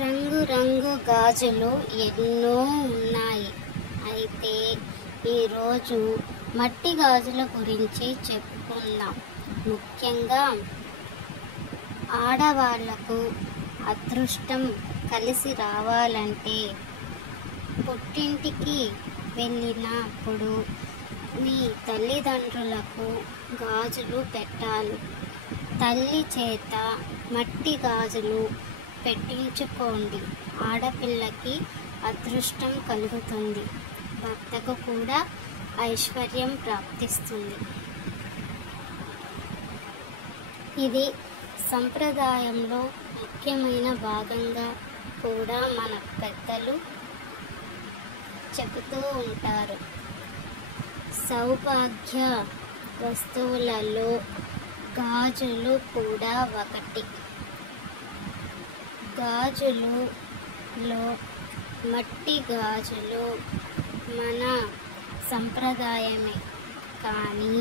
రంగు రంగు గాజులు ఎన్నో ఉన్నాయి. అయితే ఈరోజు మట్టి గాజుల గురించి చెప్పుకుందాం. ముఖ్యంగా ఆడవాళ్లకు అదృష్టం కలిసి రావాలంటే పుట్టింటికి వెళ్ళినప్పుడు మీ తల్లిదండ్రులకు గాజులు పెట్టాలి. తల్లి చేత మట్టి గాజులు పెట్టించుకోండి. ఆడపిల్లకి అదృష్టం కలుగుతుంది, భర్తకు కూడా ఐశ్వర్యం ప్రాప్తిస్తుంది. ఇది సంప్రదాయంలో ముఖ్యమైన భాగంగా కూడా మన పెద్దలు చెబుతూ ఉంటారు. సౌభాగ్య వస్తువులలో గాజులు కూడా ఒకటి. గాజులలో మట్టి గాజులు మన సంప్రదాయమే, కానీ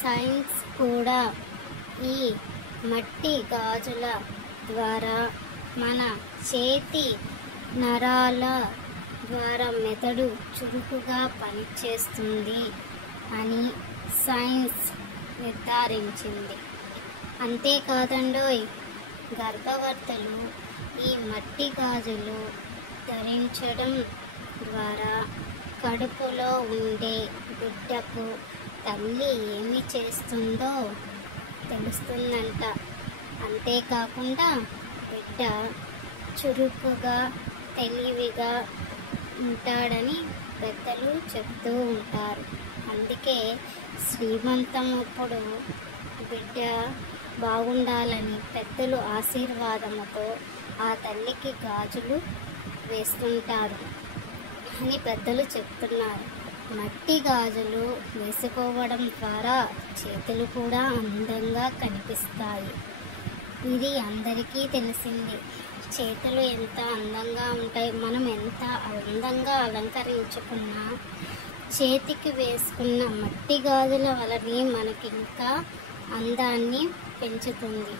సైన్స్ కూడా ఈ మట్టి గాజుల ద్వారా మన చేతి నరాల ద్వారా మెదడు చురుకుగా పనిచేస్తుంది అని సైన్స్ నిర్ధారించింది. అంతేకాదండోయ్, గర్భవతులు ఈ మట్టి గాజులు ధరించడం ద్వారా కడుపులో ఉండే బిడ్డకు తల్లి ఏమి చేస్తుందో తెలుస్తుందంట. అంతేకాకుండా బిడ్డ చురుకుగా తెలివిగా ఉంటాడని పెద్దలు చెప్తూ ఉంటారు. అందుకే శ్రీమంతం అప్పుడు బిడ్డ బాగుండాలని పెద్దలు ఆశీర్వాదముతో ఆ తల్లికి గాజులు వేస్తుంటారు అని పెద్దలు చెప్తున్నారు. మట్టి గాజులు వేసుకోవడం ద్వారా చేతులు కూడా అందంగా కనిపిస్తాయి. ఇది అందరికీ తెలిసింది. చేతులు ఎంత అందంగా ఉంటాయి, మనం ఎంత అందంగా అలంకరించుకున్నా చేతికి వేసుకున్న మట్టి గాజుల వలనే మనకి ఇంకా అందాన్ని పెంచుతుంది.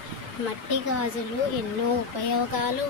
మట్టి గాజులు ఎన్నో ఉపయోగాలు